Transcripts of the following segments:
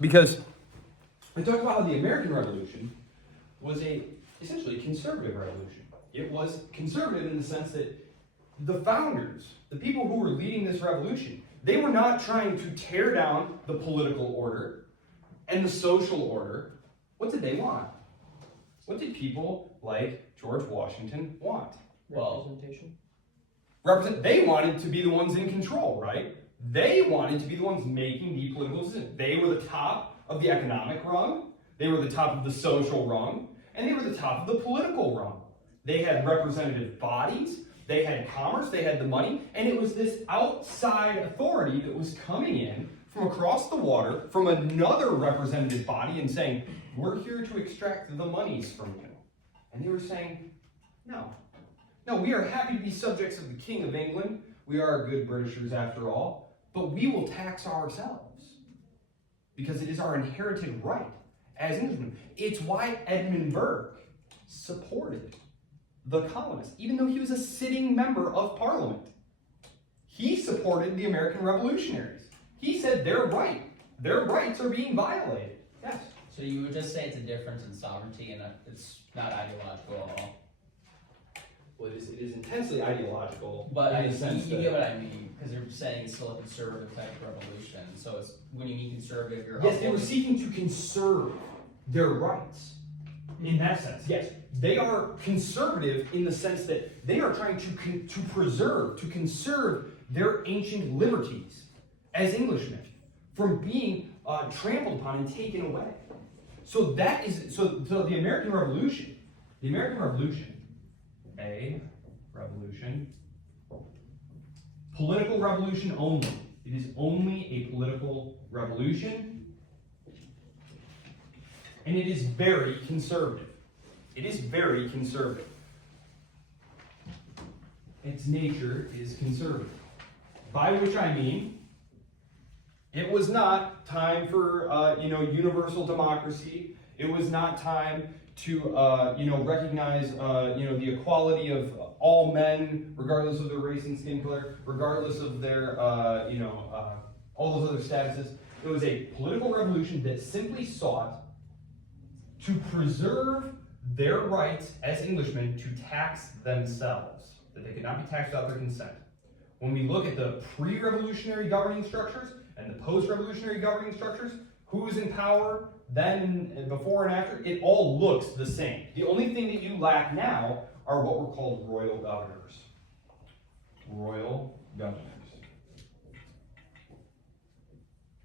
Because I talked about how the American Revolution was essentially a conservative revolution. It was conservative in the sense that the founders, the people who were leading this revolution, they were not trying to tear down the political order and the social order. What did they want? What did people like George Washington want? Representation. They wanted to be the ones in control, right? They wanted to be the ones making the political decisions. They were the top of the economic rung, they were the top of the social rung, and they were the top of the political rung. They had representative bodies, they had commerce, they had the money, and it was this outside authority that was coming in from across the water from another representative body and saying, we're here to extract the monies from you. And they were saying, no, we are happy to be subjects of the King of England. We are good Britishers after all, but we will tax ourselves because it is our inherited right as Englishmen. It's why Edmund Burke supported the colonists, even though he was a sitting member of Parliament. He supported the American revolutionaries. He said their rights are being violated. Yes. So you would just say it's a difference in sovereignty and it's not ideological at all? Well, it is intensely ideological. But in the sense you get what I mean, because they're saying it's still a conservative type of revolution. So it's when you mean conservative, you're yes, they were seeking to conserve their rights. In that sense, yes, they are conservative in the sense that they are trying to preserve, to conserve their ancient liberties as Englishmen from being trampled upon and taken away. So that is the American Revolution. The American Revolution. A revolution. Political revolution only. It is only a political revolution. And it is very conservative. It is very conservative. Its nature is conservative. By which I mean, it was not time for universal democracy. It was not time to recognize the equality of all men, regardless of their race and skin color, regardless of their all those other statuses. It was a political revolution that simply sought to preserve their rights as Englishmen to tax themselves, that they could not be taxed without their consent. When we look at the pre-revolutionary governing structures and the post-revolutionary governing structures, who is in power then and before and after, it all looks the same. The only thing that you lack now are what were called royal governors. Royal governors.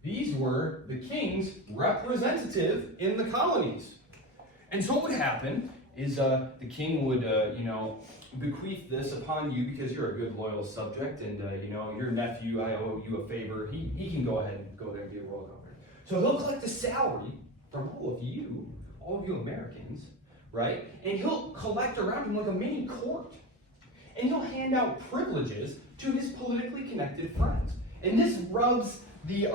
These were the king's representative in the colonies. And so what would happen is the king would, bequeath this upon you because you're a good, loyal subject, and, your nephew, I owe you a favor. He can go ahead and go there and be a royal governor. So he'll collect a salary from all of you Americans, right? And he'll collect around him like a mini court. And he'll hand out privileges to his politically connected friends. And this rubs the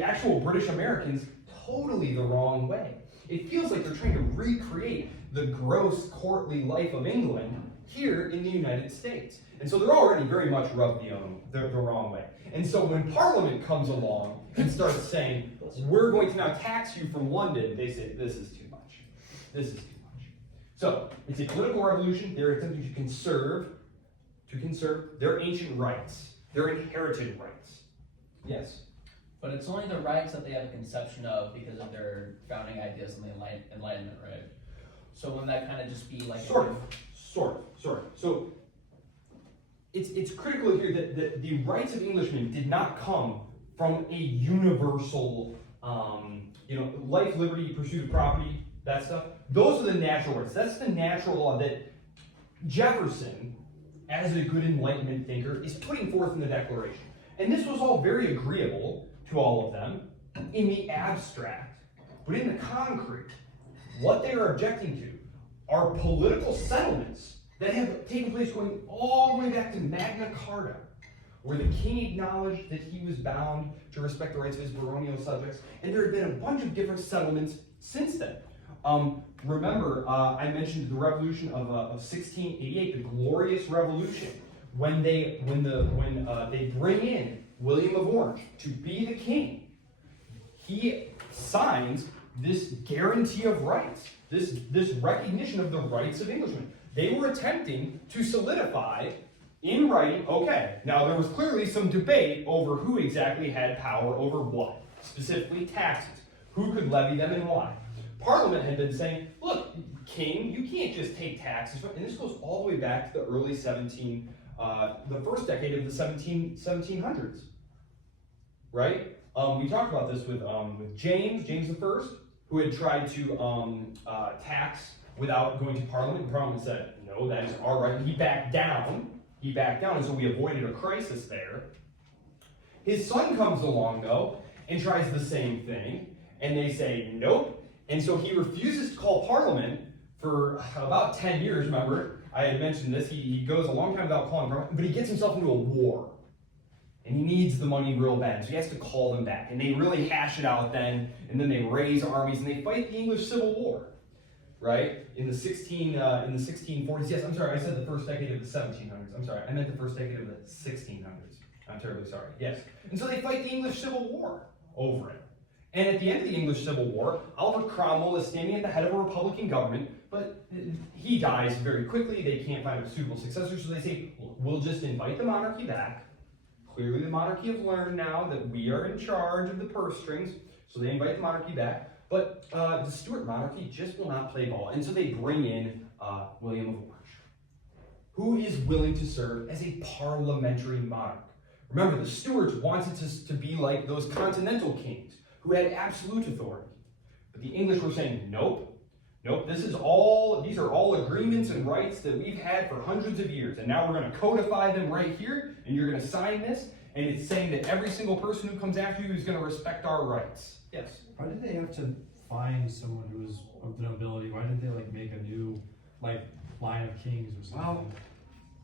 actual British Americans totally the wrong way. It feels like they're trying to recreate the gross courtly life of England here in the United States. And so they're already very much rubbed the wrong way. And so when Parliament comes along and starts saying, we're going to now tax you from London, they say, this is too much. This is too much. So it's a political revolution. They're attempting to conserve their ancient rights, their inherited rights. Yes? But it's only the rights that they have a conception of because of their founding ideas in the Enlightenment, right? So wouldn't that kind of just be like Sort of. So it's critical here that the rights of Englishmen did not come from a universal, life, liberty, pursuit of property, that stuff. Those are the natural rights. That's the natural law that Jefferson, as a good Enlightenment thinker, is putting forth in the Declaration. And this was all very agreeable to all of them in the abstract, but in the concrete, what they are objecting to are political settlements that have taken place going all the way back to Magna Carta, where the king acknowledged that he was bound to respect the rights of his baronial subjects, and there have been a bunch of different settlements since then. Remember, I mentioned the revolution of 1688, the Glorious Revolution, when they bring in William of Orange to be the king. He signs this guarantee of rights, this recognition of the rights of Englishmen. They were attempting to solidify in writing, okay, now there was clearly some debate over who exactly had power over what, specifically taxes, who could levy them and why. Parliament had been saying, look, king, you can't just take taxes, and this goes all the way back to the early the first decade of the 1700s, right? We talked about this with James I, who had tried to tax without going to Parliament, and Parliament said, no, that is our right, and he backed down, and so we avoided a crisis there. His son comes along, though, and tries the same thing, and they say, nope, and so he refuses to call Parliament for about 10 years, remember? I had mentioned this, he goes a long time without calling Parliament, but he gets himself into a war. And he needs the money real bad, so he has to call them back. And they really hash it out then, and then they raise armies, and they fight the English Civil War, right? In the 1640s. Yes, I'm sorry, I said the first decade of the 1700s. I'm sorry, I meant the first decade of the 1600s. I'm terribly sorry. Yes. And so they fight the English Civil War over it. And at the end of the English Civil War, Oliver Cromwell is standing at the head of a Republican government, but he dies very quickly. They can't find a suitable successor, so they say, we'll just invite the monarchy back. Clearly the monarchy have learned now that we are in charge of the purse strings, so they invite the monarchy back. But the Stuart monarchy just will not play ball, and so they bring in William of Orange, who is willing to serve as a parliamentary monarch. Remember, the Stuarts wanted to be like those continental kings who had absolute authority. But the English were saying, nope, these are all agreements and rights that we've had for hundreds of years, and now we're going to codify them right here, and you're going to sign this, and it's saying that every single person who comes after you is going to respect our rights. Yes? Why did they have to find someone who was of the nobility? Why didn't they make a new line of kings or something?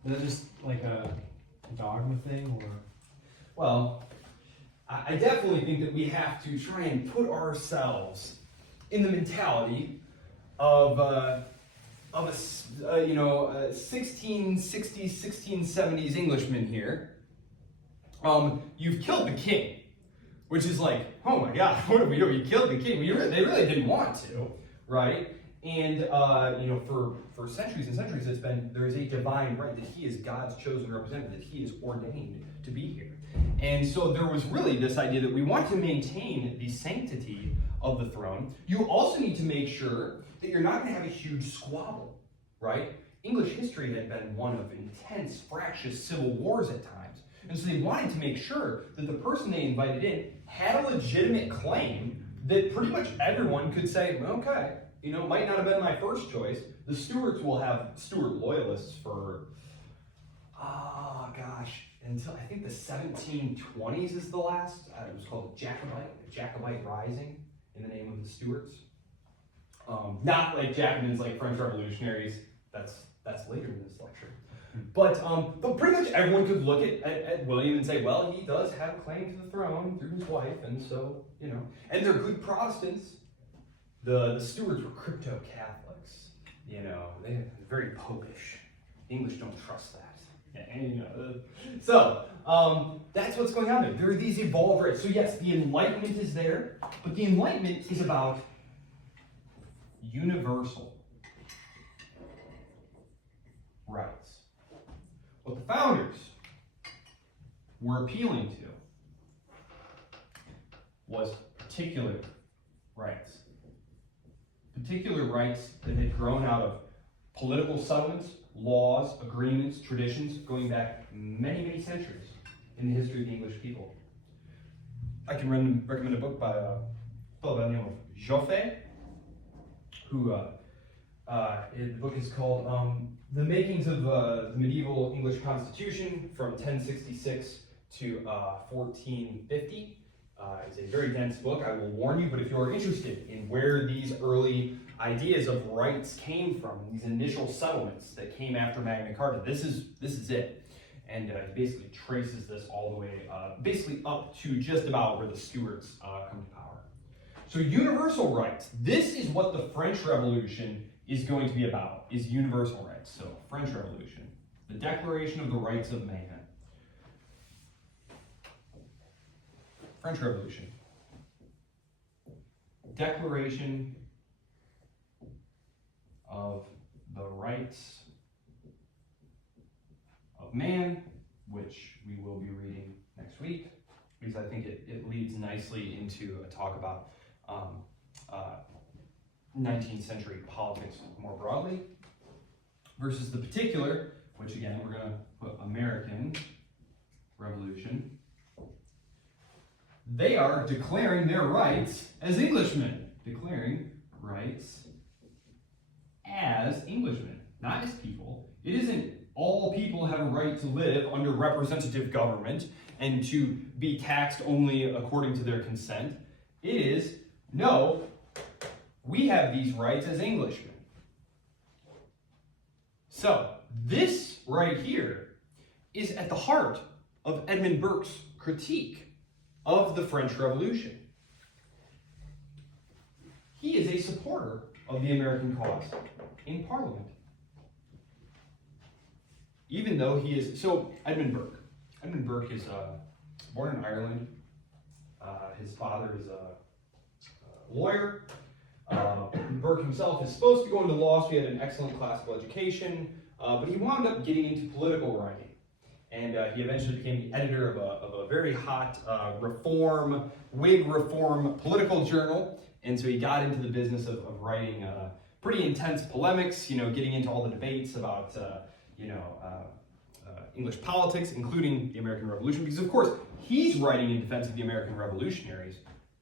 Well, is that just like a dogma thing, or? Well, I definitely think that we have to try and put ourselves in the mentality of a 1660s, 1670s Englishman here. You've killed the king, which is like, oh my God, what did we do? You killed the king. They really didn't want to, right? And for centuries and centuries, there's a divine right that he is God's chosen representative, that he is ordained to be here. And so there was really this idea that we want to maintain the sanctity of the throne. You also need to make sure that you're not going to have a huge squabble, right? English history had been one of intense, fractious civil wars at times. And so they wanted to make sure that the person they invited in had a legitimate claim that pretty much everyone could say, okay, might not have been my first choice. The Stuarts will have Stuart loyalists for, until I think the 1720s is the last. It was called Jacobite Rising in the name of the Stuarts. Not like Jacobins, like French revolutionaries. That's later in this lecture. But pretty much everyone could look at William and say, well, he does have a claim to the throne through his wife, and so, and they're good Protestants. The Stuarts were crypto-Catholics, they're very popish. English don't trust that. So that's what's going on there. There are these evolved rights. So yes, the Enlightenment is there, but the Enlightenment is about universal rights. What the founders were appealing to was particular rights. Particular rights that had grown out of political settlements, laws, agreements, traditions, going back many, many centuries in the history of the English people. I can recommend a book by a fellow by the name of Joffé, who the book is called The Makings of the Medieval English Constitution from 1066 to 1450. It's a very dense book, I will warn you, but if you're interested in where these early ideas of rights came from, these initial settlements that came after Magna Carta, this is it. And he basically traces this all the way, basically up to just about where the Stuarts come to power. So universal rights, this is what the French Revolution is going to be about, is universal rights. So French Revolution, the Declaration of the Rights of Man. French Revolution. Declaration of the Rights of Man, which we will be reading next week, because I think it leads nicely into a talk about 19th century politics more broadly, versus the particular, which again we're going to put American Revolution. They are declaring their rights as Englishmen. Declaring rights as Englishmen, not as people. It isn't all people have a right to live under representative government and to be taxed only according to their consent. It is, no, we have these rights as Englishmen. So, this right here is at the heart of Edmund Burke's critique of the French Revolution. He is a supporter of the American cause in Parliament. Even though he is, so Edmund Burke is born in Ireland. His father is a lawyer. Burke himself is supposed to go into law, so he had an excellent classical education, but he wound up getting into political writing. And he eventually became the editor of a very hot Whig reform political journal. And so he got into the business of writing pretty intense polemics, getting into all the debates about, English politics, including the American Revolution. Because, of course, he's writing in defense of the American revolutionaries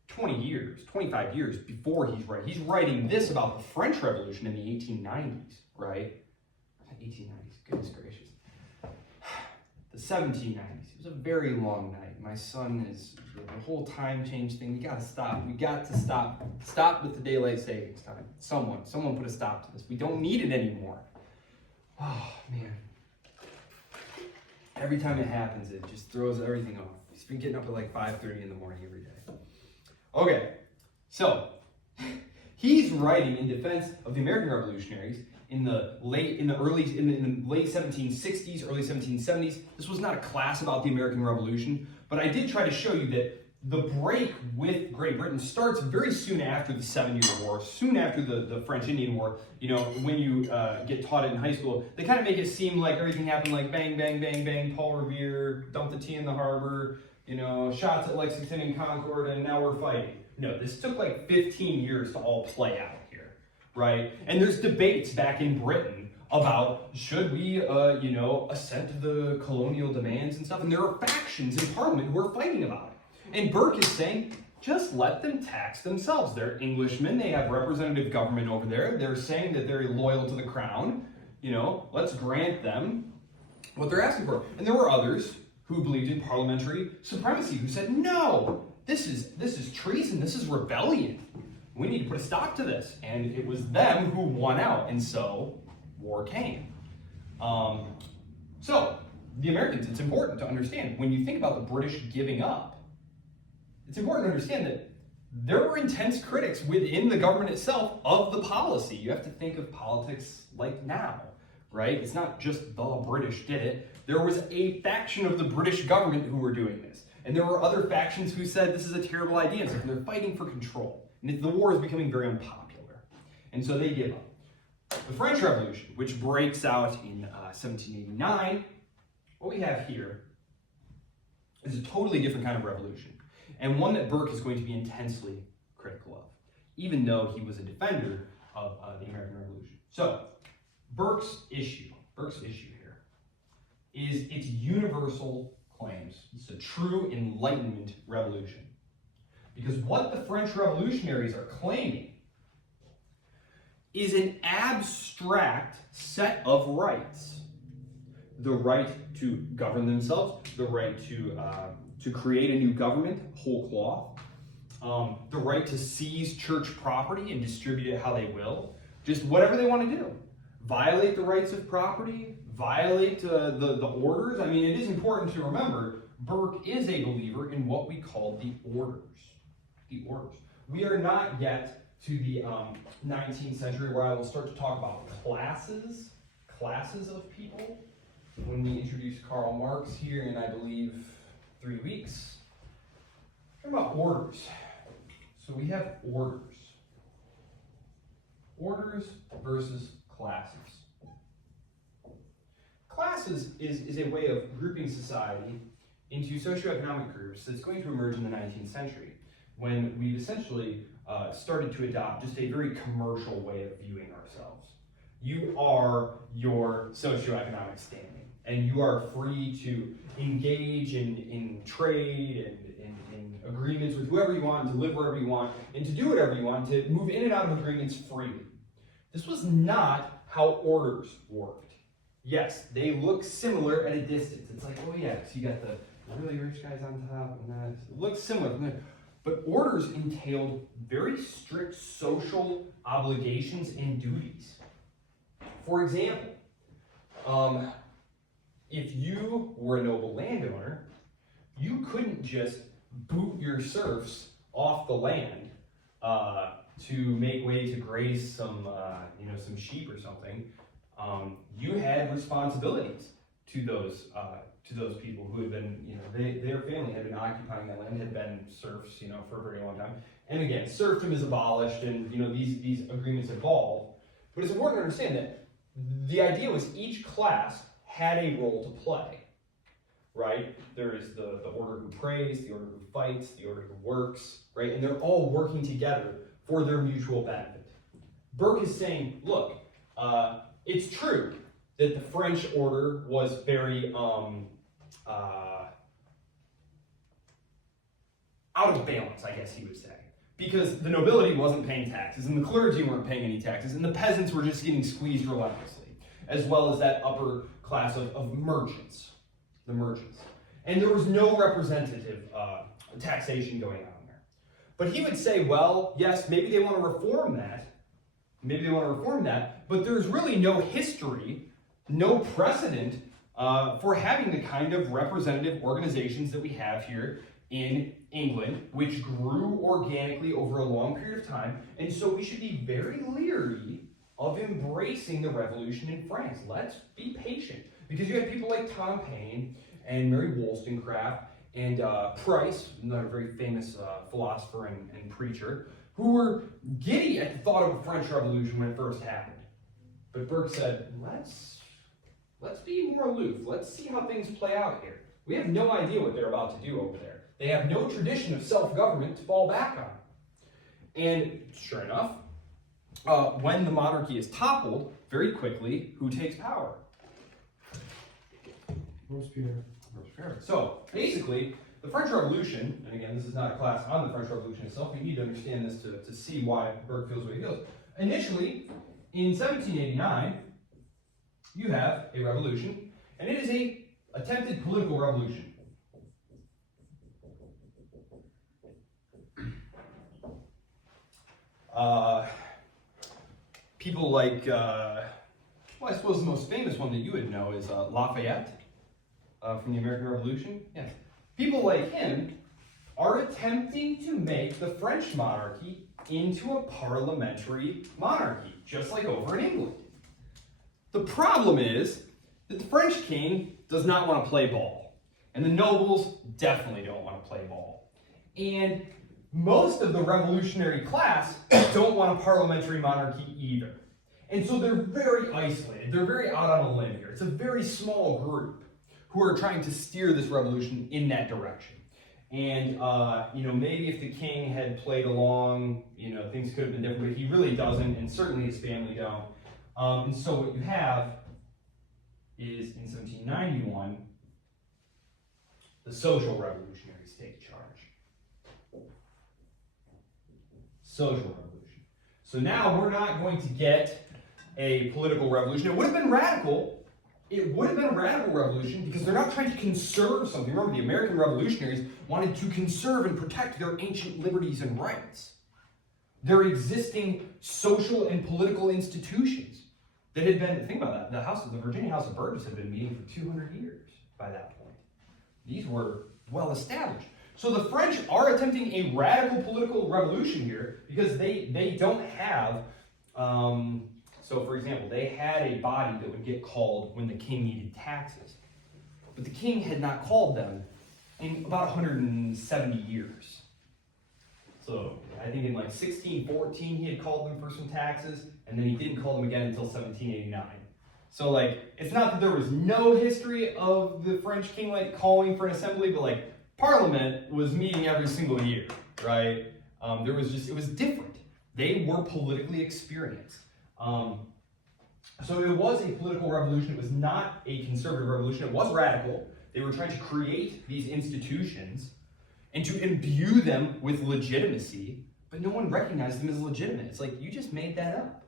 25 years before he's writing this about the French Revolution in the 1890s, right? 1890s, goodness gracious. The 1790s. It was a very long night. My son is the whole time change thing. We gotta stop. We got to stop. Stop with the daylight savings time. Someone put a stop to this. We don't need it anymore. Oh man. Every time it happens, it just throws everything off. He's been getting up at like 5:30 in the morning every day. Okay, so he's writing in defense of the American revolutionaries in the late 1760s, early 1770s. This was not a class about the American Revolution, but I did try to show you that the break with Great Britain starts very soon after the 7 Year War, soon after the French-Indian War. When you get taught it in high school, they kind of make it seem like everything happened like bang, bang, bang, bang, Paul Revere, dumped the tea in the harbor, shots at Lexington and Concord, and now we're fighting. No, this took like 15 years to all play out here, right? And there's debates back in Britain about should we, assent to the colonial demands and stuff, and there are factions in Parliament who are fighting about it. And Burke is saying, just let them tax themselves. They're Englishmen, they have representative government over there, they're saying that they're loyal to the crown, let's grant them what they're asking for. And there were others who believed in parliamentary supremacy, who said, no, this is treason, this is rebellion. We need to put a stop to this. And it was them who won out, and so war came. So, the Americans, it's important to understand, when you think about the British giving up, it's important to understand that there were intense critics within the government itself of the policy. You have to think of politics like now, right? It's not just the British did it. There was a faction of the British government who were doing this. And there were other factions who said this is a terrible idea. And so they're fighting for control. And the war is becoming very unpopular. And so they give up. The French Revolution, which breaks out in 1789, what we have here is a totally different kind of revolution. And one that Burke is going to be intensely critical of, even though he was a defender of the American Revolution. So, Burke's issue here is its universal claims. It's a true Enlightenment revolution. Because what the French revolutionaries are claiming is an abstract set of rights. The right to govern themselves, the right to create a new government, whole cloth, the right to seize church property and distribute it how they will, just whatever they want to do. Violate the rights of property, violate the orders. I mean, it is important to remember, Burke is a believer in what we call the orders. The orders. We are not yet to the 19th century where I will start to talk about classes of people. When we introduce Karl Marx here in, I believe, 3 weeks. Talking about orders. So we have orders. Orders versus classes. Classes is a way of grouping society into socioeconomic groups that's going to emerge in the 19th century, when we've essentially started to adopt just a very commercial way of viewing ourselves. You are your socioeconomic standing, and you are free to engage in trade and in agreements with whoever you want, and to live wherever you want, and to do whatever you want, to move in and out of agreements freely. This was not how orders worked. Yes, they look similar at a distance. It's like, oh yeah, so you got the really rich guys on top, and that it looks similar. But orders entailed very strict social obligations and duties. For example, if you were a noble landowner, you couldn't just boot your serfs off the land to make way to graze some sheep or something. You had responsibilities to those people who had been, their family had been occupying that land, had been serfs, for a very long time. And again, serfdom is abolished, and these agreements evolve. But it's important to understand that the idea was each class had a role to play, right? There is the order who prays, the order who fights, the order who works, right? And they're all working together for their mutual benefit. Burke is saying, look, it's true that the French order was very out of balance, I guess he would say, because the nobility wasn't paying taxes, and the clergy weren't paying any taxes, and the peasants were just getting squeezed relentlessly, as well as that upper class of merchants, the merchants. And there was no representative taxation going on there. But he would say, well, yes, maybe they want to reform that, but there's really no history, no precedent for having the kind of representative organizations that we have here in England, which grew organically over a long period of time, and so we should be very leery of embracing the revolution in France. Let's be patient, because you have people like Tom Paine and Mary Wollstonecraft and Price, another very famous philosopher and preacher, who were giddy at the thought of a French Revolution when it first happened. But Burke said, let's be more aloof. Let's see how things play out here. We have no idea what they're about to do over there. They have no tradition of self-government to fall back on. And sure enough, when the monarchy is toppled, very quickly, who takes power? Robespierre. So, basically, the French Revolution, and again, this is not a class on the French Revolution itself, you need to understand this to see why Burke feels what he feels. Initially, in 1789, you have a revolution, and it is an attempted political revolution. People like, I suppose the most famous one that you would know is Lafayette from the American Revolution. Yes. People like him are attempting to make the French monarchy into a parliamentary monarchy, just like over in England. The problem is that the French king does not want to play ball, and the nobles definitely don't want to play ball. And most of the revolutionary class don't want a parliamentary monarchy either. And so they're very isolated. They're very out on a limb here. It's a very small group who are trying to steer this revolution in that direction. And, maybe if the king had played along, things could have been different, but he really doesn't, and certainly his family don't. And so what you have is, in 1791, the social revolutionaries take charge. Social revolution. So now we're not going to get a political revolution. It would have been radical. It would have been a radical revolution because they're not trying to conserve something. Remember, the American revolutionaries wanted to conserve and protect their ancient liberties and rights. Their existing social and political institutions that had been, think about that, the Virginia House of Burgesses had been meeting for 200 years by that point. These were well established. So the French are attempting a radical political revolution here because they don't have, so for example, they had a body that would get called when the king needed taxes. But the king had not called them in about 170 years. So I think in like 1614 he had called them for some taxes, and then he didn't call them again until 1789. So like, it's not that there was no history of the French king like calling for an assembly, but like Parliament was meeting every single year, right? It was different. They were politically experienced. So it was a political revolution. It was not a conservative revolution. It was radical. They were trying to create these institutions and to imbue them with legitimacy, but no one recognized them as legitimate. It's like, you just made that up.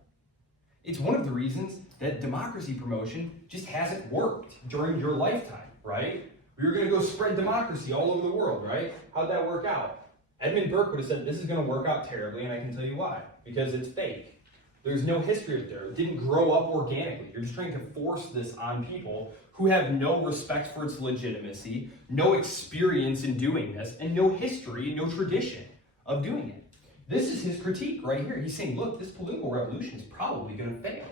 It's one of the reasons that democracy promotion just hasn't worked during your lifetime, right? We were going to go spread democracy all over the world, right? How'd that work out? Edmund Burke would have said, this is going to work out terribly, and I can tell you why. Because it's fake. There's no history of it there. It didn't grow up organically. You're just trying to force this on people who have no respect for its legitimacy, no experience in doing this, and no history, no tradition of doing it. This is his critique right here. He's saying, look, this political revolution is probably going to fail.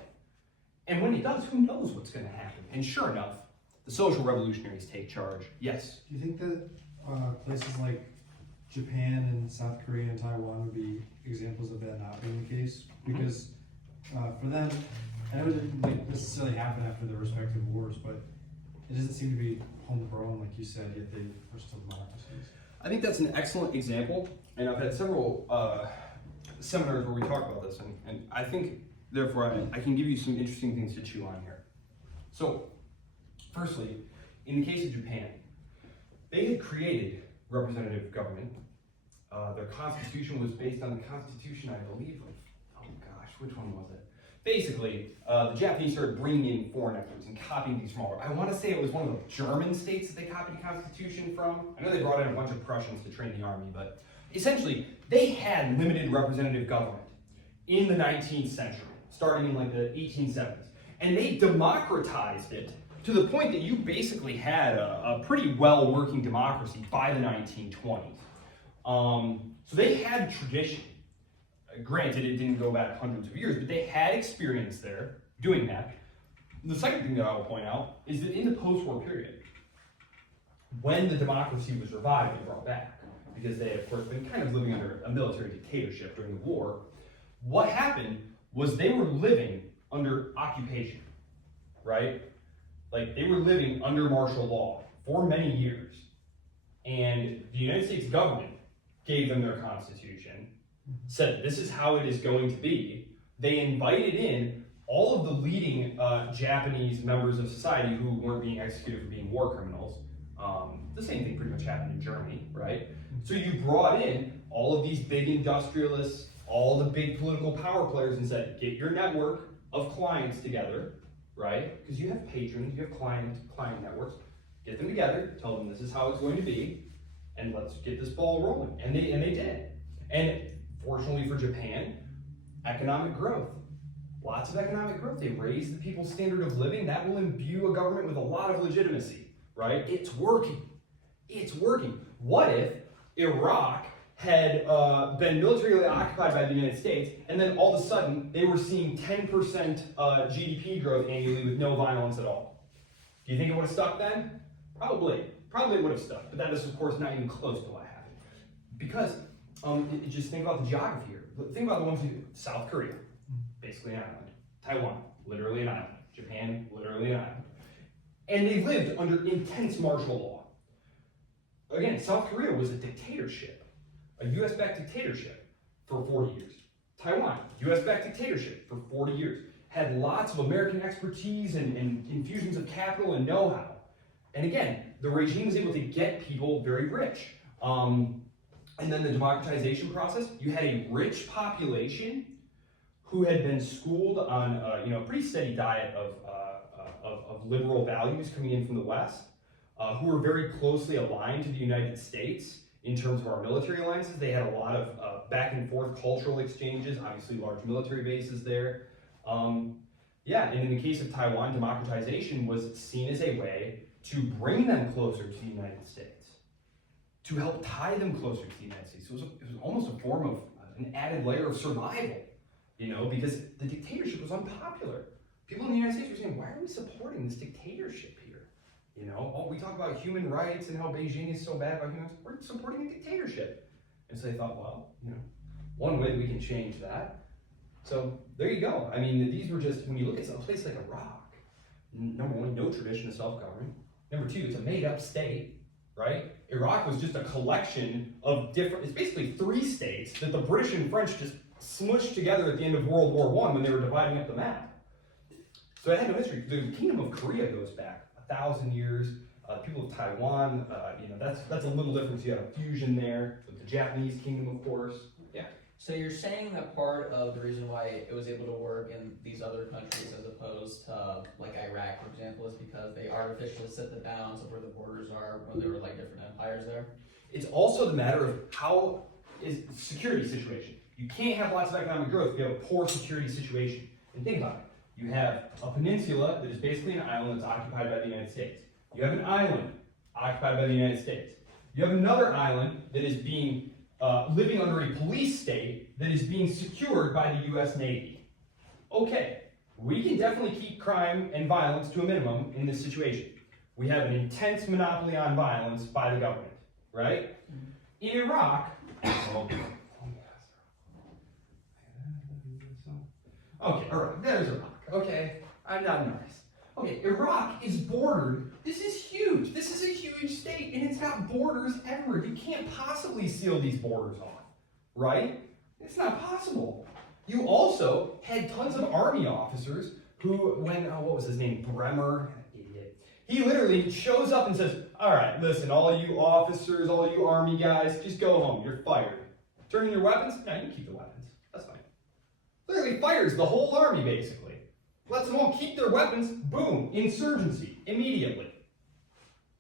And when it does, who knows what's going to happen? And sure enough, the social revolutionaries take charge. Yes? Do you think that places like Japan and South Korea and Taiwan would be examples of that not being the case? Because for them, I know it didn't like necessarily happen after their respective wars, but it doesn't seem to be homegrown, like you said, yet they are still democracies. I think that's an excellent example, and I've had several seminars where we talk about this, and I think, therefore, I can give you some interesting things to chew on here. So, firstly, in the case of Japan, they had created representative government. Their constitution was based on the constitution, I believe, of, oh gosh, which one was it? Basically, the Japanese started bringing in foreign experts and copying these from all over. I want to say it was one of the German states that they copied the Constitution from. I know they brought in a bunch of Prussians to train the army, but essentially, they had limited representative government in the 19th century, starting in like the 1870s. And they democratized it to the point that you basically had a pretty well-working democracy by the 1920s. So they had tradition. Granted, it didn't go back hundreds of years, but they had experience there doing that. The second thing that I will point out is that in the post-war period, when the democracy was revived and brought back, because they had, of course, been kind of living under a military dictatorship during the war, what happened was they were living under occupation, right? Like, they were living under martial law for many years. And the United States government gave them their constitution, said this is how it is going to be. They invited in all of the leading Japanese members of society who weren't being executed for being war criminals. The same thing pretty much happened in Germany, right? So you brought in all of these big industrialists, all the big political power players, and said, get your network of clients together, right? Because you have patrons, you have client networks. Get them together, tell them this is how it's going to be, and let's get this ball rolling. And they did. And fortunately for Japan, economic growth. Lots of economic growth. They raised the people's standard of living. That will imbue a government with a lot of legitimacy, right? It's working. It's working. What if Iraq had been militarily occupied by the United States, and then all of a sudden they were seeing 10% GDP growth annually with no violence at all? Do you think it would have stuck then? Probably. Probably it would have stuck, but that is, of course, not even close to what happened. Because, just think about the geography here. Think about the ones who, South Korea, basically an island. Taiwan, literally an island. Japan, literally an island. And they lived under intense martial law. Again, South Korea was a dictatorship, a US-backed dictatorship for 40 years. Taiwan, US-backed dictatorship for 40 years. Had lots of American expertise and infusions of capital and know-how. And again, the regime was able to get people very rich. And then the democratization process, you had a rich population who had been schooled on a pretty steady diet of liberal values coming in from the West, who were very closely aligned to the United States in terms of our military alliances. They had a lot of back and forth cultural exchanges, obviously large military bases there. And in the case of Taiwan, democratization was seen as a way to bring them closer to the United States, to help tie them closer to the United States. It was almost a form of an added layer of survival, because the dictatorship was unpopular. People in the United States were saying, why are we supporting this dictatorship here? We talk about human rights and how Beijing is so bad about human rights. We're supporting a dictatorship. And so they thought, well, one way we can change that. So there you go. I mean, these were just, when you look at a place like Iraq, number one, no tradition of self-government. Number two, it's a made-up state, right? Iraq was just a collection of different, it's basically 3 states that the British and French just smushed together at the end of World War I when they were dividing up the map. So it had no history. The Kingdom of Korea goes back 1,000 years. People of Taiwan, that's a little different. You have a fusion there with the Japanese kingdom, of course. Yeah. So you're saying that part of the reason why it was able to work in these other countries as opposed to like Iraq, for example, is because they artificially set the bounds of where the borders are when there were like different empires there? It's also the matter of how is security situation. You can't have lots of economic growth if you have a poor security situation. And think about it. You have a peninsula that is basically an island that's occupied by the United States. You have an island occupied by the United States. You have another island that is being living under a police state that is being secured by the U.S. Navy. Okay, we can definitely keep crime and violence to a minimum in this situation. We have an intense monopoly on violence by the government, right? In Iraq, okay, all right, there's Iraq. Okay, I'm not nice. Okay, Iraq is bordered. This is huge. This is a huge state, and it's got borders everywhere. You can't possibly seal these borders off, right? It's not possible. You also had tons of army officers who, what was his name? Bremer? Idiot. He literally shows up and says, all right, listen, all you officers, all you army guys, just go home. You're fired. Turn in your weapons? No, you keep the weapons. That's fine. Literally fires the whole army, basically. Lets them all keep their weapons. Boom. Insurgency. Immediately.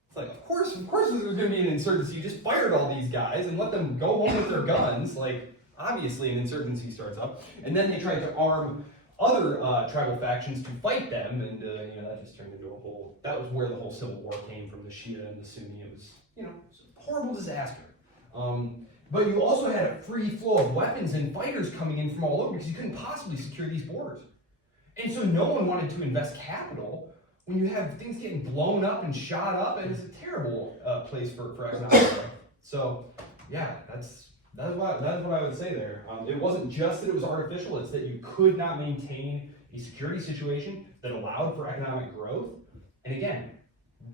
It's like, of course there's going to be an insurgency. You just fired all these guys and let them go home with their guns. Like, obviously an insurgency starts up. And then they tried to arm other tribal factions to fight them. And, that just turned into that was where the whole civil war came from, the Shia and the Sunni. It was, a horrible disaster. But you also had a free flow of weapons and fighters coming in from all over because you couldn't possibly secure these borders. And so no one wanted to invest capital when you have things getting blown up and shot up, and it's a terrible place for economic growth. So, yeah, that's what I would say there. It wasn't just that it was artificial; it's that you could not maintain a security situation that allowed for economic growth. And again,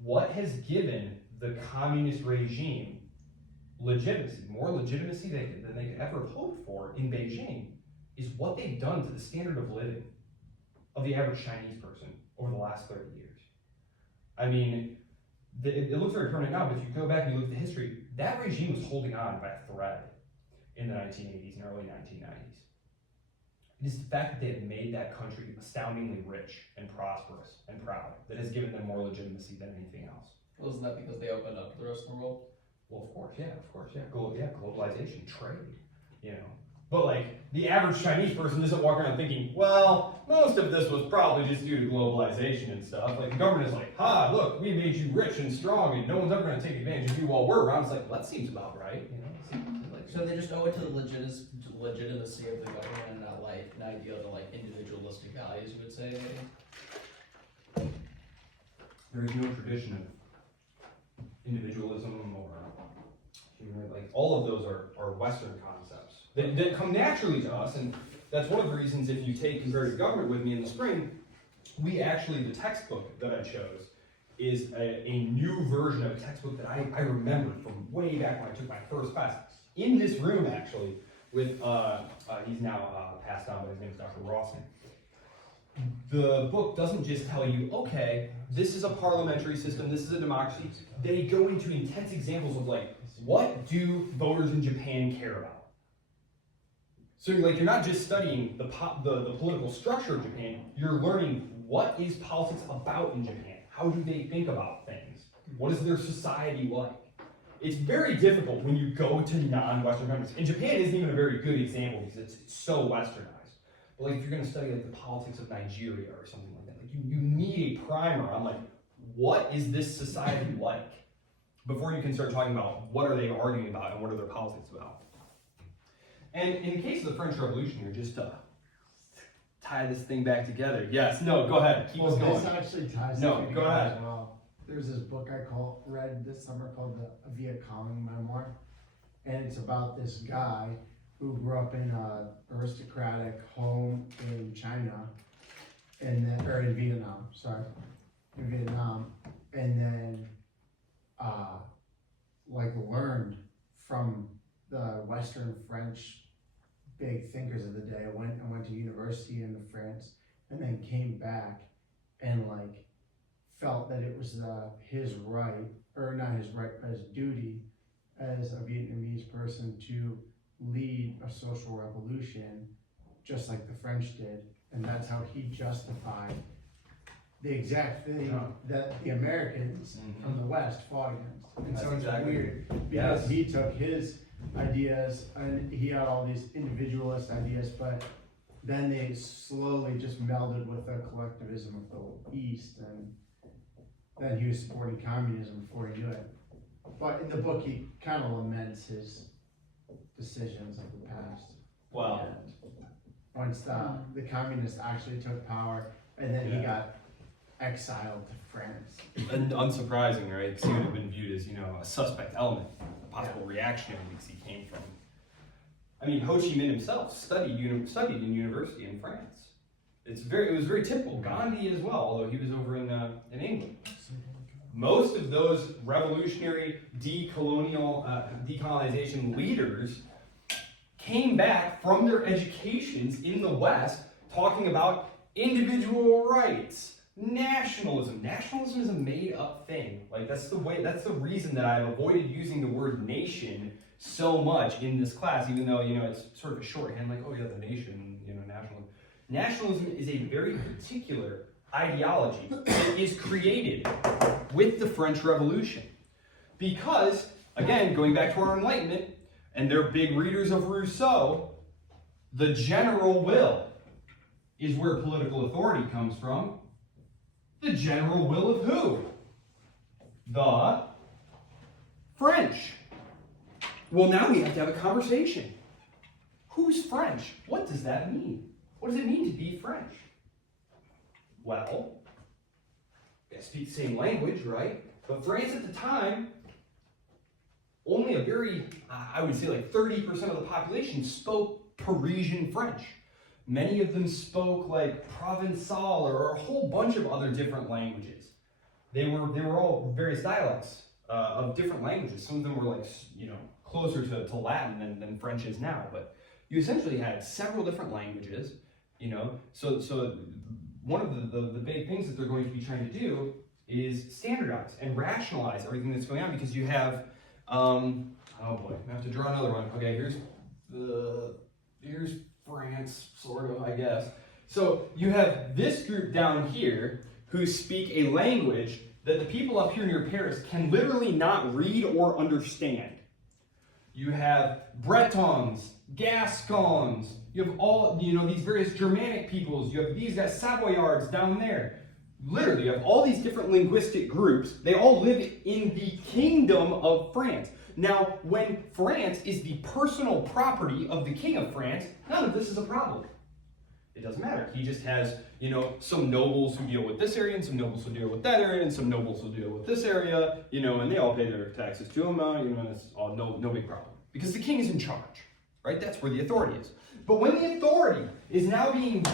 what has given the communist regime legitimacy, more legitimacy than they could ever have hoped for in Beijing, is what they've done to the standard of living of the average Chinese person over the last 30 years. I mean, it looks very permanent now, but if you go back and you look at the history, that regime was holding on by a thread in the 1980s and early 1990s. It is the fact that they have made that country astoundingly rich and prosperous and proud that has given them more legitimacy than anything else. Well, isn't that because they opened up to the rest of the world? Well, of course, yeah. Globalization, trade, But like, the average Chinese person isn't walking around thinking, well, most of this was probably just due to globalization and stuff. Like, the government is like, look, we made you rich and strong and no one's ever going to take advantage of you while we're around. It's like, well, that seems about right, So they just owe it to the legitimacy of the government and not like an idea of the like individualistic values, you would say, maybe? There is no tradition of individualism or human, like, all of those are Western concepts that come naturally to us, and that's one of the reasons if you take Comparative Government with me in the spring, we actually, the textbook that I chose is a new version of a textbook that I remember from way back when I took my first class, in this room actually, with, he's now passed on, but his name is Dr. Rawson. The book doesn't just tell you, okay, this is a parliamentary system, this is a democracy. They go into intense examples of like, what do voters in Japan care about? So you're not just studying the political structure of Japan, you're learning what is politics about in Japan. How do they think about things? What is their society like? It's very difficult when you go to non-Western countries. And Japan isn't even a very good example because it's so westernized. But like if you're going to study like the politics of Nigeria or something like that, like you need a primer on like, what is this society like? Before you can start talking about what are they arguing about and what are their politics about. And in the case of the French Revolution here, just to tie this thing back together. Yes, no, go ahead, keep us going. This actually ties No, go ahead. as well. There's this book I read this summer called the Viet Cong Memoir. and it's about this guy who grew up in an aristocratic home in China, and then, or in Vietnam, sorry, in Vietnam, and then, like learned from the Western French big thinkers of the day. I went to university in France, and then came back and like felt that it was his right, or not his right, but his duty as a Vietnamese person to lead a social revolution just like the French did. And that's how he justified the exact thing that the Americans from the West fought against. And That's so it's exactly weird because he took his ideas and he had all these individualist ideas, but then they slowly just melded with the collectivism of the East, and then he was supporting communism before he knew it. But in the book, he kind of laments his decisions of the past. Wow. Once the communists actually took power, and then he got exiled to France. And unsurprising, right? Because he would have been viewed as, a suspect element, a possible reactionary, because he came from. I mean, Ho Chi Minh himself studied in university in France. It was very typical. Gandhi as well, although he was over in England. Most of those revolutionary decolonization leaders came back from their educations in the West talking about individual rights, nationalism. Nationalism is a made-up thing. Like that's the reason that I've avoided using the word nation so much in this class, even though it's sort of a shorthand, like, oh yeah, the nation, nationalism. Nationalism is a very particular ideology that is created with the French Revolution. Because, again, going back to our Enlightenment, and they're big readers of Rousseau, the general will is where political authority comes from. The general will of who? The French. Well, now we have to have a conversation. Who's French? What does that mean? What does it mean to be French? Well, they speak the same language, right? But France at the time, only a very, I would say like 30% of the population spoke Parisian French. Many of them spoke like Provençal or a whole bunch of other different languages. They were all various dialects of different languages. Some of them were like, closer to Latin than French is now. But you essentially had several different languages, So one of the big things that they're going to be trying to do is standardize and rationalize everything that's going on, because you have, oh boy, I have to draw another one. Okay, here's France, sort of, I guess. So you have this group down here who speak a language that the people up here near Paris can literally not read or understand. You have Bretons, Gascons, you have all, these various Germanic peoples, you have these guys, Savoyards down there. Literally, you have all these different linguistic groups. They all live in the kingdom of France. Now, when France is the personal property of the king of France, none of this is a problem. It doesn't matter. He just has, some nobles who deal with this area, and some nobles who deal with that area, and some nobles who deal with this area, and they all pay their taxes to him, and it's all no big problem. Because the king is in charge, right? That's where the authority is. But when the authority is now being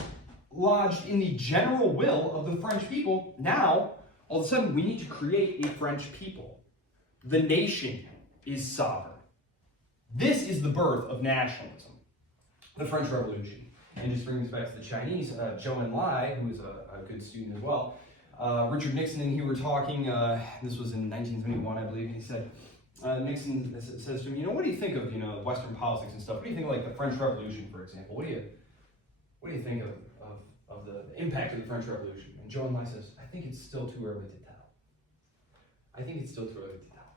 lodged in the general will of the French people, now, all of a sudden, we need to create a French people. The nation is sovereign. This is the birth of nationalism, the French Revolution. And just brings us back to the Chinese, Zhou Enlai, who was a good student as well. Richard Nixon and he were talking, this was in 1971, I believe, and he said, Nixon says to him, what do you think of, Western politics and stuff? What do you think of, like, the French Revolution, for example? What do you think of the impact of the French Revolution? And Zhou Enlai says, I think it's still too early to tell. I think it's still too early to tell.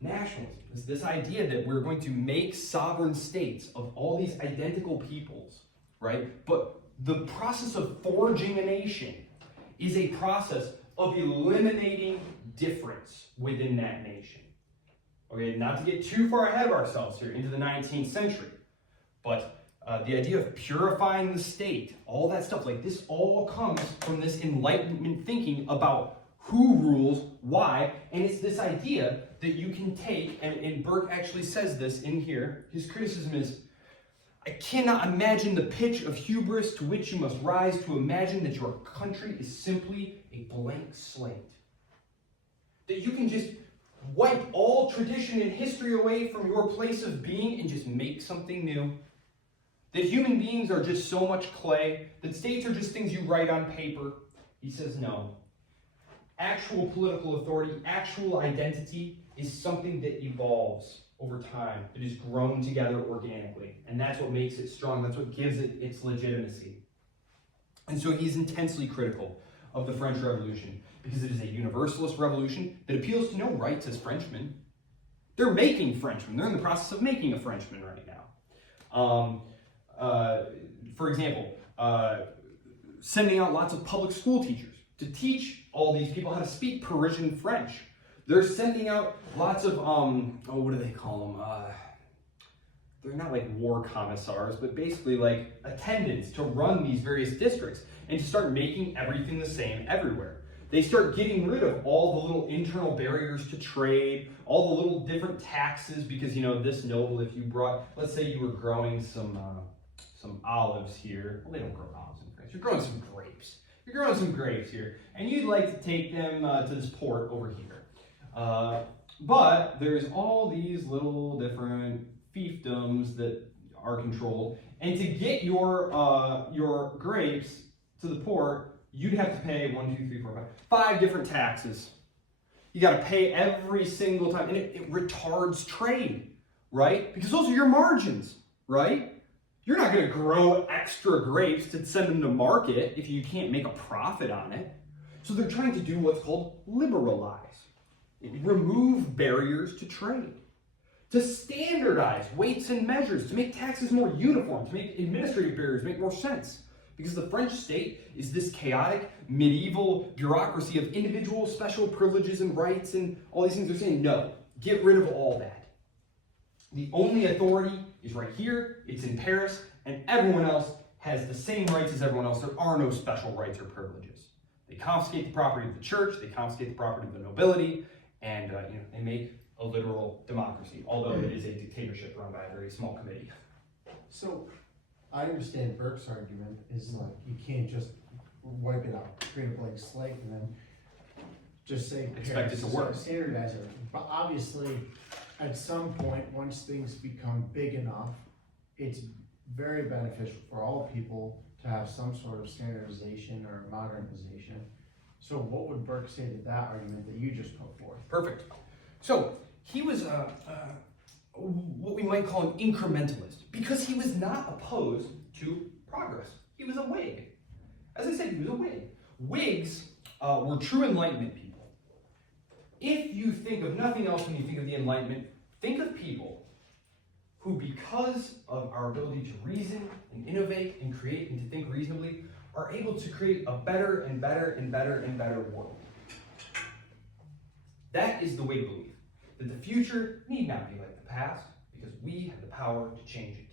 Nationalism, this idea that we're going to make sovereign states of all these identical peoples, right? But the process of forging a nation is a process of eliminating difference within that nation. Okay, not to get too far ahead of ourselves here into the 19th century, but the idea of purifying the state, all that stuff, like this all comes from this Enlightenment thinking about who rules, why, and it's this idea that you can take, and Burke actually says this in here, his criticism is, I cannot imagine the pitch of hubris to which you must rise to imagine that your country is simply a blank slate. That you can just wipe all tradition and history away from your place of being and just make something new. That human beings are just so much clay, that states are just things you write on paper. He says no. Actual political authority, actual identity is something that evolves over time, that is grown together organically. And that's what makes it strong. That's what gives it its legitimacy. And so he's intensely critical of the French Revolution because it is a universalist revolution that appeals to no rights as Frenchmen. They're making Frenchmen. They're in the process of making a Frenchman right now. For example, sending out lots of public school teachers to teach all these people how to speak Parisian French. They're sending out lots of, what do they call them? They're not like war commissars, but basically like attendants to run these various districts and to start making everything the same everywhere. They start getting rid of all the little internal barriers to trade, all the little different taxes, because, this noble, if you brought, let's say you were growing some olives here. Well, they don't grow olives in France. You're growing some grapes. You're growing some grapes here, and you'd like to take them to this port over here. But there's all these little different fiefdoms that are controlled, and to get your grapes to the port, you'd have to pay 5 different taxes. You got to pay every single time, and it retards trade, right? Because those are your margins, right? You're not going to grow extra grapes to send them to market if you can't make a profit on it. So they're trying to do what's called liberalize. Remove barriers to trade. To standardize weights and measures. To make taxes more uniform. To make administrative barriers make more sense. Because the French state is this chaotic, medieval bureaucracy of individual special privileges and rights and all these things. They're saying, no, get rid of all that. The only authority is right here, it's in Paris, and everyone else has the same rights as everyone else. There are no special rights or privileges. They confiscate the property of the church, they confiscate the property of the nobility, and they make a literal democracy, although it is a dictatorship run by a very small committee. So, I understand Burke's argument is like, you can't just wipe it out, create a blank slate, and then just say, Expect it to work. Standardize it. But obviously, at some point, once things become big enough, it's very beneficial for all people to have some sort of standardization or modernization. So what would Burke say to that argument that you just put forth? Perfect. So he was what we might call an incrementalist because he was not opposed to progress. He was a Whig. As I said, he was a Whig. Whigs were true Enlightenment people. If you think of nothing else when you think of the Enlightenment, think of people who, because of our ability to reason and innovate and create and to think reasonably, are able to create a better and better and better and better world. That is the Whig belief, that the future need not be like the past because we have the power to change it.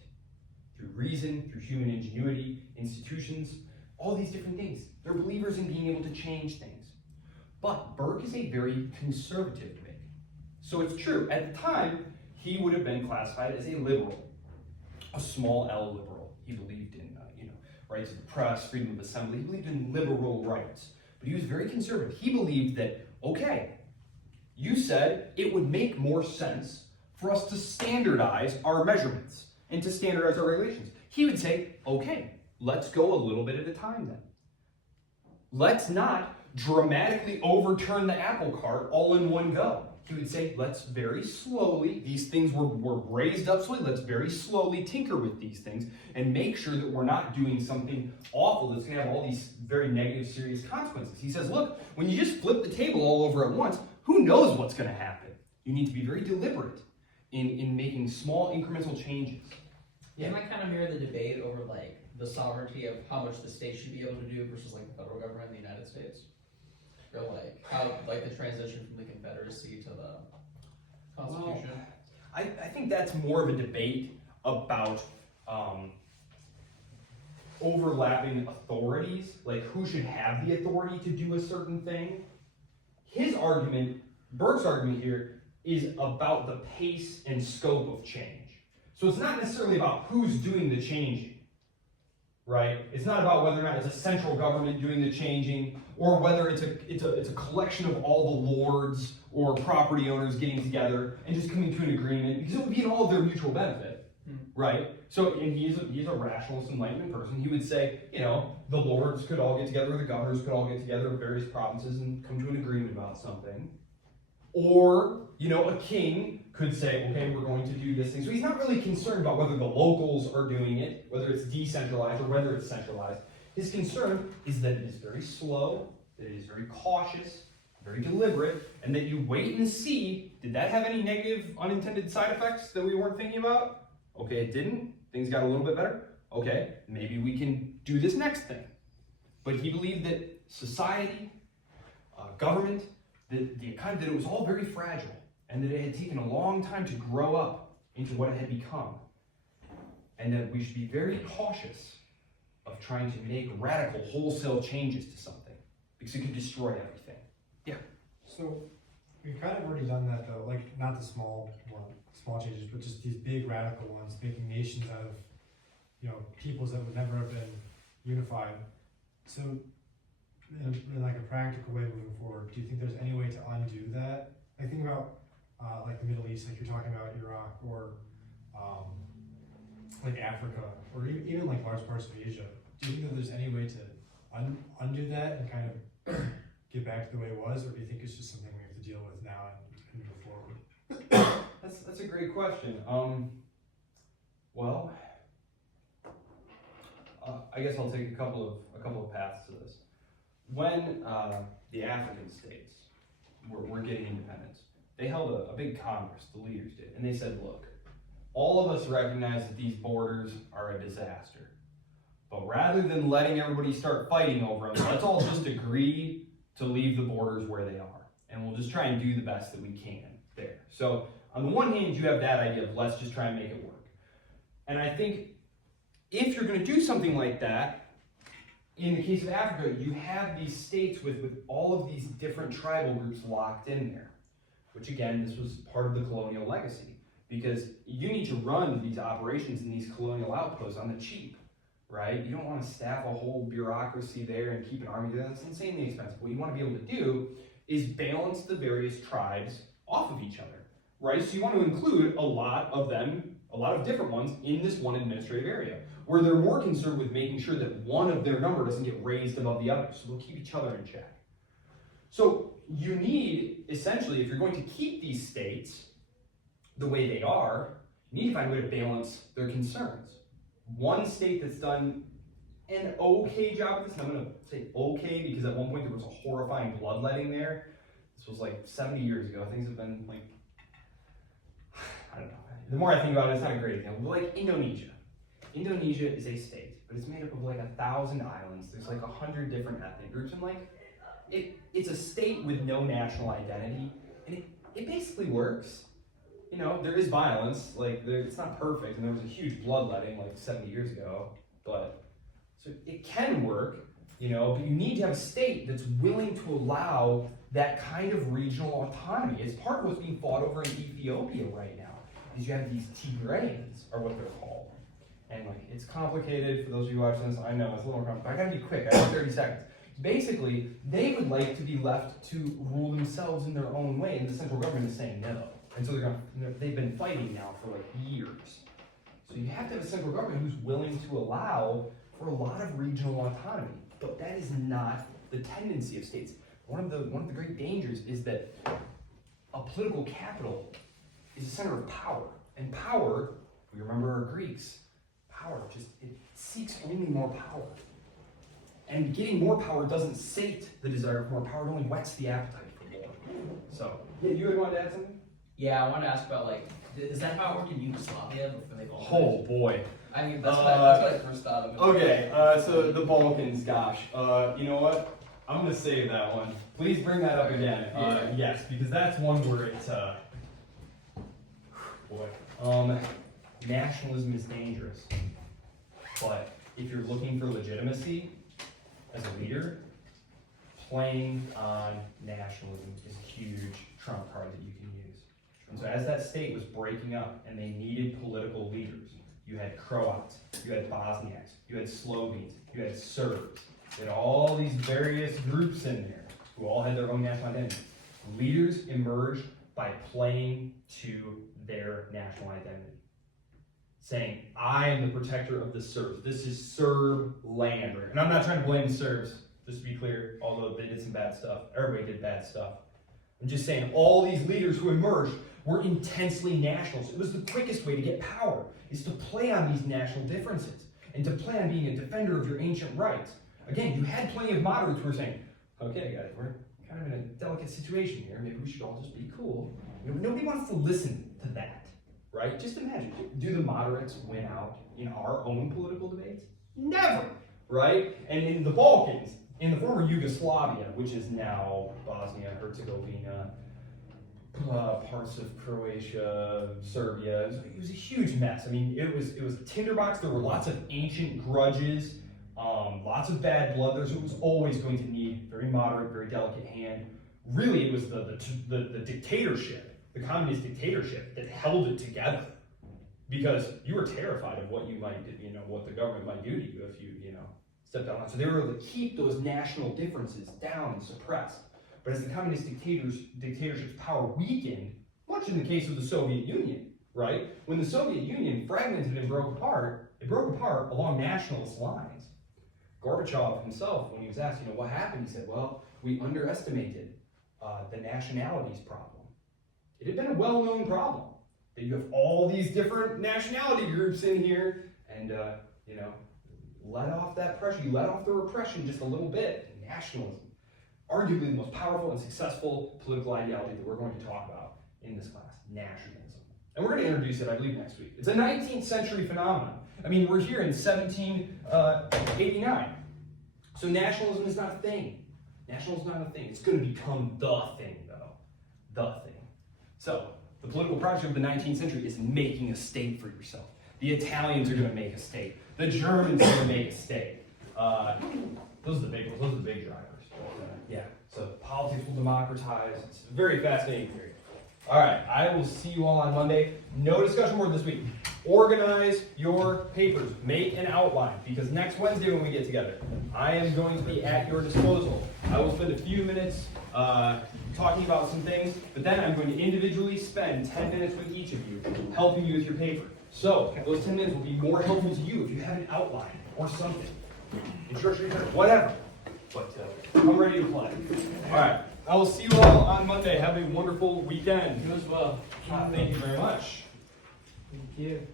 Through reason, through human ingenuity, institutions, all these different things. They're believers in being able to change things. But Burke is a very conservative Whig. So it's true, at the time, he would have been classified as a liberal, a small L liberal. He believed in rights of the press, freedom of assembly. He believed in liberal rights. But he was very conservative. He believed that, okay, you said it would make more sense for us to standardize our measurements and to standardize our regulations. He would say, okay, let's go a little bit at a time then. Let's not dramatically overturn the apple cart all in one go. He would say, let's very slowly, these things were raised up slowly, let's very slowly tinker with these things and make sure that we're not doing something awful that's going to have all these very negative, serious consequences. He says, look, when you just flip the table all over at once, who knows what's going to happen? You need to be very deliberate in making small incremental changes. Doesn't that kind of mirror the debate over like the sovereignty of how much the state should be able to do versus like the federal government in the United States? Or like how like the transition from the Confederacy to the Constitution? Well, I think that's more of a debate about overlapping authorities, like who should have the authority to do a certain thing. his argument, Burke's argument here, is about the pace and scope of change. So it's not necessarily about who's doing the changing, right? It's not about whether or not it's a central government doing the changing, or whether it's a collection of all the lords or property owners getting together and just coming to an agreement, because it would be in all of their mutual benefit, right? So, and he's a rationalist, enlightenment person. He would say, you know, the lords could all get together, or the governors could all get together of various provinces and come to an agreement about something. Or, you know, a king could say, okay, we're going to do this thing. So he's not really concerned about whether the locals are doing it, whether it's decentralized or whether it's centralized. His concern is that it is very slow, that it is very cautious, very deliberate, and that you wait and see, did that have any negative unintended side effects that we weren't thinking about? Okay, it didn't. Things got a little bit better. Okay, maybe we can do this next thing. But he believed that society, government, the economy, that it was all very fragile, and that it had taken a long time to grow up into what it had become. And that we should be very cautious of trying to make radical, wholesale changes to something, because it could destroy everything. Yeah. So we've kind of already done that though, like not the small changes, but just these big radical ones, making nations out of, you know, peoples that would never have been unified. So in like a practical way moving forward, do you think there's any way to undo that? Like think about like the Middle East, like you're talking about Iraq, or like Africa, or even like large parts of Asia. Do you think that there's any way to undo that and kind of get back to the way it was, or do you think it's just something we have to deal with now and move forward? That's a great question. Well, I guess I'll take a couple of paths to this. When the African states were getting independence, they held a big congress, the leaders did, and they said, look, all of us recognize that these borders are a disaster. But rather than letting everybody start fighting over them, let's all just agree to leave the borders where they are. And we'll just try and do the best that we can there. So on the one hand, you have that idea of let's just try and make it work. And I think if you're going to do something like that, in the case of Africa, you have these states with all of these different tribal groups locked in there. Which again, this was part of the colonial legacy. Because you need to run these operations in these colonial outposts on the cheap, right? You don't want to staff a whole bureaucracy there and keep an army there. That's insanely expensive. What you want to be able to do is balance the various tribes off of each other, right? So you want to include a lot of them, a lot of different ones in this one administrative area, where they're more concerned with making sure that one of their number doesn't get raised above the other, so they'll keep each other in check. So you need, essentially, if you're going to keep these states the way they are, you need to find a way to balance their concerns. One state that's done an okay job of this, and I'm going to say okay because at one point there was a horrifying bloodletting there. This was like 70 years ago. Things have been like, I don't know. The more I think about it, it's not a great example, but like Indonesia. Indonesia is a state, but it's made up of like 1,000 islands. There's like 100 different ethnic groups, and like it's a state with no national identity, and it basically works. You know, there is violence, like it's not perfect, and there was a huge bloodletting like 70 years ago, but so it can work, you know, but you need to have a state that's willing to allow that kind of regional autonomy. It's part of what's being fought over in Ethiopia right now, is you have these Tigrayans, are what they're called. And like, it's complicated for those of you watching this, I know it's a little complicated, but I gotta be quick, I have 30 seconds. Basically, they would like to be left to rule themselves in their own way, and the central government is saying no. And so they've been fighting now for like years. So you have to have a central government who's willing to allow for a lot of regional autonomy. But that is not the tendency of states. One of the great dangers is that a political capital is a center of power. And power, we remember our Greeks, power it seeks only more power. And getting more power doesn't sate the desire for more power, it only whets the appetite for more. So, yeah, you had wanted to add something? Yeah, I want to ask about, like, is that how it worked in Yugoslavia before they all Oh boy. I mean, that's what I first thought of. Okay, so the Balkans, gosh. You know what? I'm going to save that one. Please bring that up again. Yes, because that's one where it's, nationalism is dangerous. But if you're looking for legitimacy as a leader, playing on nationalism is a huge trump card that you can use. And so as that state was breaking up and they needed political leaders, you had Croats, you had Bosniaks, you had Slovenes, you had Serbs, you had all these various groups in there who all had their own national identity. Leaders emerged by playing to their national identity, saying, I am the protector of the Serbs. This is Serb land. And I'm not trying to blame the Serbs, just to be clear, although they did some bad stuff. Everybody did bad stuff. I'm just saying all these leaders who emerged were intensely nationals. It was the quickest way to get power, is to play on these national differences and to play on being a defender of your ancient rights. Again, you had plenty of moderates who were saying, okay guys, we're kind of in a delicate situation here. Maybe we should all just be cool. Nobody wants to listen to that, right? Just imagine, do the moderates win out in our own political debates? Never, right? And in the Balkans, in the former Yugoslavia, which is now Bosnia, Herzegovina, parts of Croatia, Serbia, it was a huge mess. I mean, it was a tinderbox. There were lots of ancient grudges, lots of bad blood. It was always going to need very moderate, very delicate hand. Really, it was the dictatorship, the communist dictatorship, that held it together, because you were terrified of what you might, what the government might do to you if you, stepped out. So they were able to keep those national differences down and suppressed. But as the communist dictatorship's power weakened, much in the case of the Soviet Union, right? When the Soviet Union fragmented and broke apart, it broke apart along nationalist lines. Gorbachev himself, when he was asked, what happened, he said, well, we underestimated the nationalities problem. It had been a well-known problem that you have all these different nationality groups in here, and let off that pressure. You let off the repression just a little bit. Nationalism, arguably the most powerful and successful political ideology that we're going to talk about in this class, nationalism. And we're going to introduce it, I believe, next week. It's a 19th century phenomenon. I mean, we're here in 1789. So nationalism is not a thing. Nationalism is not a thing. It's going to become the thing, though. The thing. So, the political project of the 19th century is making a state for yourself. The Italians are going to make a state. The Germans are going to make a state. Those are the big ones. Those are the big drivers. Yeah. So politics will democratize. It's a very fascinating period. All right. I will see you all on Monday. No discussion board this week. Organize your papers. Make an outline, because next Wednesday when we get together, I am going to be at your disposal. I will spend a few minutes talking about some things, but then I'm going to individually spend 10 minutes with each of you, helping you with your paper. So those 10 minutes will be more helpful to you if you have an outline or something. Instruction, whatever. But I'm ready to play. All right. I will see you all on Monday. Have a wonderful weekend. You as well. Thank you very much. Thank you.